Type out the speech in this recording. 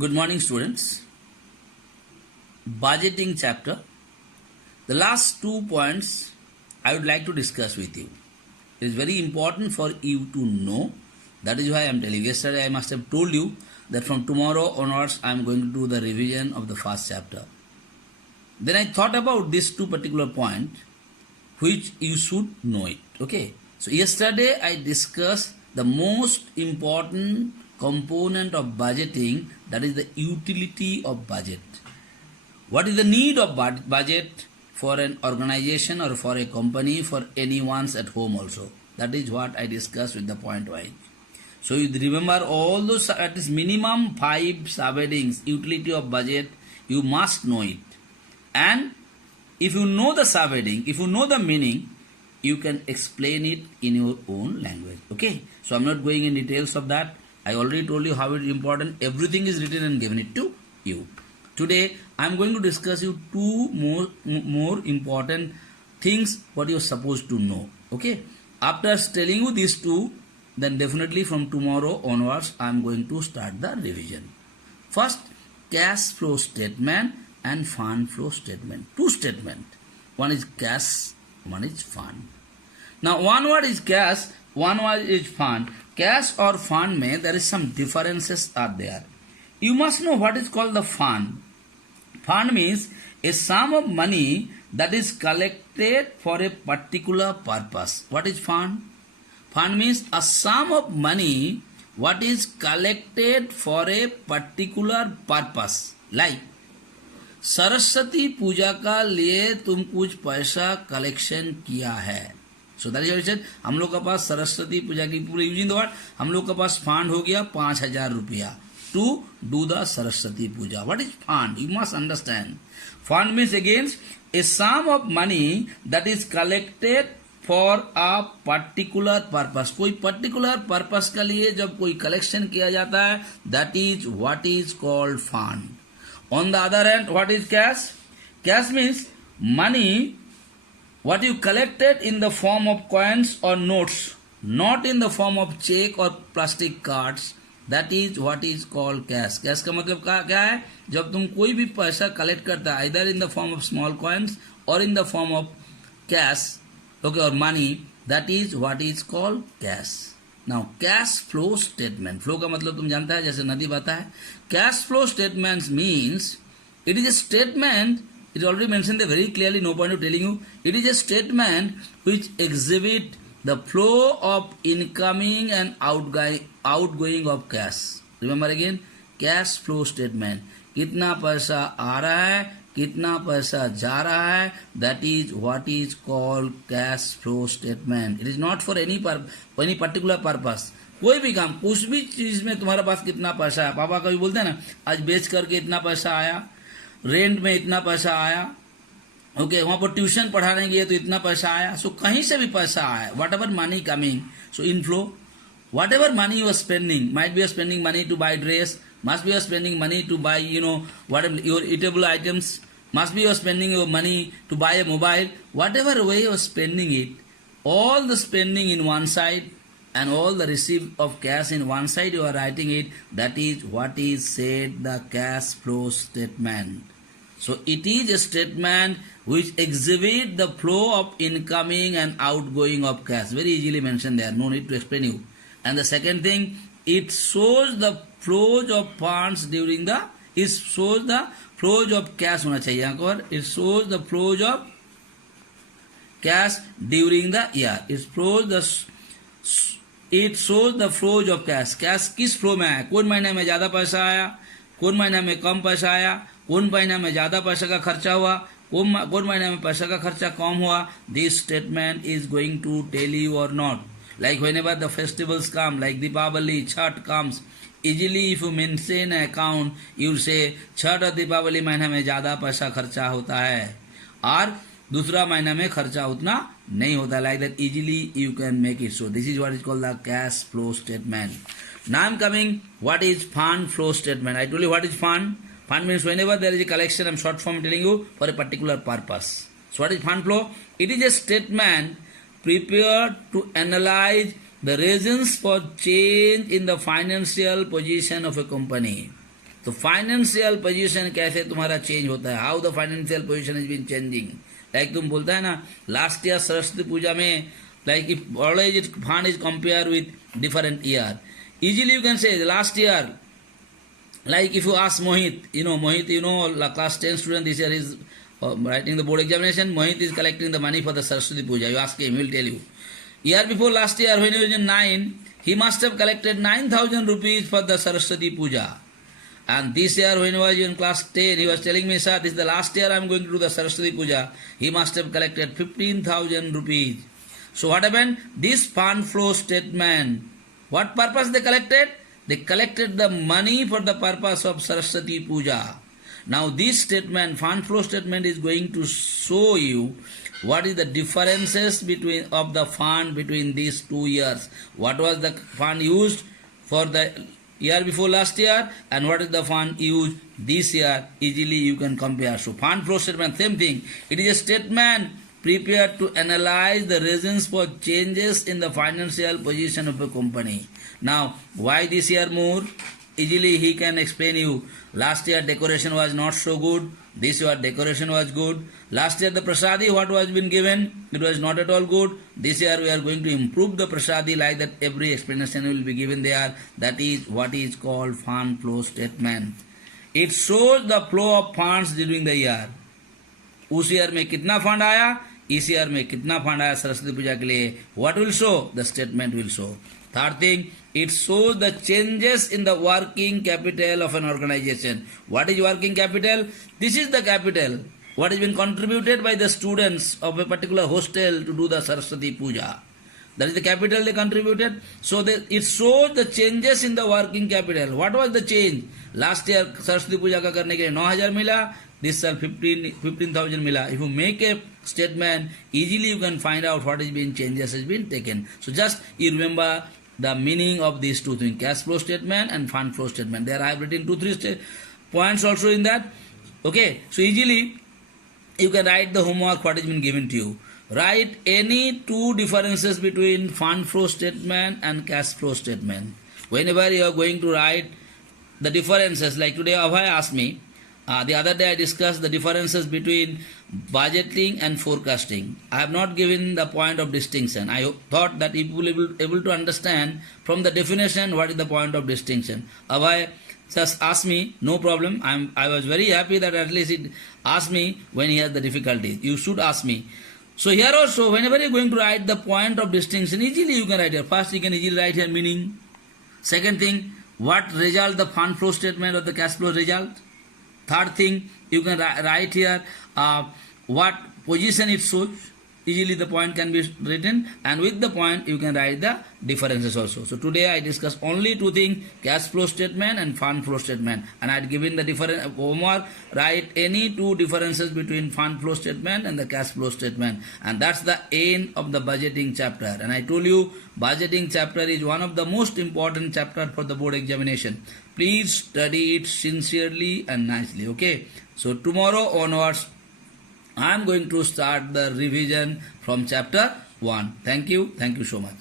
Good morning, students. Budgeting chapter. The last 2 points I would like to discuss with you. It is very important for you to know. That is why I am telling you. Yesterday I must have told you that from tomorrow onwards I am going to do the revision of the first chapter. Then I thought about these two particular points which you should know it. Okay. So yesterday I discussed the most important component of budgeting, that is the utility of budget. What is the need of budget for an organization or for a company, for anyone's at home also? That is what I discussed with the point wise. So you remember all those, at least minimum 5 subheadings, utility of budget, you must know it. And if you know the subheading, if you know the meaning, you can explain it in your own language. Okay? So I'm not going in details of that. I already told you how it is important. Everything is written and given it to you. Today I am going to discuss you two more important things what you are supposed to know. Okay? After telling you these two, then definitely from tomorrow onwards I am going to start the revision. First, cash flow statement and fund flow statement. Two statements. One is cash, one is fund. Now one word is cash, one word is fund. Cash or fund में there is some differences are there. You must know what is called the fund. Fund means a sum of money that is collected for a particular purpose. What is fund? Fund means a sum of money what is collected for a particular purpose. Like Saraswati पूजा का लिए तुम कुछ पैसा collection किया है. So that is what हम लोग के पास सरस्वती पूजा की पूरे यूजिंग द वर्ड हम लोग के पास फंड हो गया 5,000 रुपया to do the Saraswati Puja. What is fund? You must understand. Fund means against a sum of money that is collected for a particular purpose. कोई पर्टिकुलर पर्पस के लिए जब कोई कलेक्शन किया जाता है, that is what is called fund. On the other hand, what is cash? Cash means money what you collected in the form of coins or notes, not in the form of check or plastic cards. That is what is called cash. Cash का मतलब क्या है? जब तुम कोई भी पैसा collect करता है, either in the form of small coins or in the form of cash, okay, or money, that is what is called cash. Now cash flow statement. Flow का मतलब तुम जानता है, जैसे नदी बहता है. Cash flow statements means it is a statement. It already mentioned there very clearly. No point of telling you. It is a statement which exhibit the flow of incoming and outgoing of cash. Remember again, cash flow statement. कितना पैसा आ रहा है, कितना पैसा जा रहा है, that is what is called cash flow statement. It is not for any particular purpose. कोई भी काम, कुछ भी चीज में तुम्हारे पास कितना पैसा है. पापा कभी बोलते हैं ना, आज बेच करके इतना पैसा आया, रेंट में इतना पैसा आया, ओके, वहां पर ट्यूशन पढ़ाने गए तो इतना पैसा आया. सो कहीं से भी पैसा आया, what ever money coming, so inflow. Whatever money you are spending, might be you are spending money to buy dress, must be you are spending money to buy, whatever your eatable items, must be you are spending your money to buy a mobile, whatever way you are spending it, all the spending in one side and all the receipt of cash in one side you are writing it, that is what is said the cash flow statement. So it is a statement which exhibit the flow of incoming and outgoing of cash. Very easily mentioned there, no need to explain you. And the second thing, it shows the flows of funds during the, it shows the flows of cash होना चाहिए यहाँ पर. It shows the flows of cash during the year. It shows the flows of cash. Cash किस flow में आया, कौन महीने में ज्यादा पैसा आया, कौन महीने में कम पैसा आया, कौन महीने में ज्यादा पैसा का खर्चा हुआ, कौन महीने में पैसा का खर्चा कम हुआ. This statement is going to tell you or not. Like whenever the festivals come, like Deepavali, Chhat comes, easily if you mention an account, you will say Chhath और दीपावली महीने में ज्यादा पैसा खर्चा होता है और दूसरा महीना में खर्चा उतना नहीं होता. Like that easily you can make it. So this is what is called the cash flow statement. Now I am coming, what is fund flow statement? I told you what is fund. Fund means whenever there is a collection, I am short form telling you, for a particular purpose. So what is fund flow? It is a statement prepared to analyze the reasons for change in the financial position of a company. तो financial position कैसे तुम्हारा change होता है, how the financial position is been changing. Like तुम बोलता है ना last year Saraswati पूजा में, like if always it fund is compared with different year, easily you can say last year, like if you ask Mohit, class 10 student this year is writing the board examination, Mohit is collecting the money for the Saraswati Puja, you ask him, he will tell you. Year before last year when he was in 9, he must have collected 9,000 rupees for the Saraswati Puja. And this year when he was in class 10, he was telling me, sir, this is the last year I am going to do the Saraswati Puja. He must have collected 15,000 rupees. So what happened? This fund flow statement, what purpose they collected? They collected the money for the purpose of Saraswati Puja. Now this statement, fund flow statement, is going to show you what is the differences of the fund between these 2 years. What was the fund used for the year before last year and what is the fund used this year. Easily you can compare. So fund flow statement, same thing. It is a statement prepared to analyze the reasons for changes in the financial position of a company. Now, why this year more? Easily he can explain you. Last year decoration was not so good. This year decoration was good. Last year the prasadi, what was been given, it was not at all good. This year we are going to improve the prasadi, like that every explanation will be given there. That is what is called fund flow statement. It shows the flow of funds during the year. उस year में कितना fund आया, इस year में कितना fund आया सरस्वती पूजा के लिए. What will show? The statement will show. Third thing, it shows the changes in the working capital of an organization. What is working capital? This is the capital what has been contributed by the students of a particular hostel to do the Saraswati Puja. That is the capital they contributed. So it shows the changes in the working capital. What was the change? Last year Saraswati Puja का करने के लिए 9,000 मिला. This year 15,000 मिला. If you make a statement, easily you can find out what has been changes has been taken. So just you remember the meaning of these two things, cash flow statement and fund flow statement. There I have written 2-3 points also in that. Okay, so easily you can write the homework what has been given to you. Write any two differences between fund flow statement and cash flow statement. Whenever you are going to write the differences, like today Abhay asked me, the other day I discussed the differences between budgeting and forecasting. I have not given the point of distinction. I thought that if you will be able to understand from the definition what is the point of distinction. Abhay just asked me, no problem. I was very happy that at least it asked me when he has the difficulty. You should ask me. So here also, whenever you are going to write the point of distinction, easily you can write here. First, you can easily write here meaning. Second thing, what result the fund flow statement or the cash flow result. Third thing, you can write here what position it shows. Easily the point can be written, and with the point you can write the differences also. So today I discussed only two things, cash flow statement and fund flow statement. And I had given the different homework, write any two differences between fund flow statement and the cash flow statement. And that's the end of the budgeting chapter. And I told you budgeting chapter is one of the most important chapter for the board examination. Please study it sincerely and nicely. Okay. So tomorrow onwards, I am going to start the revision from chapter 1. Thank you. Thank you so much.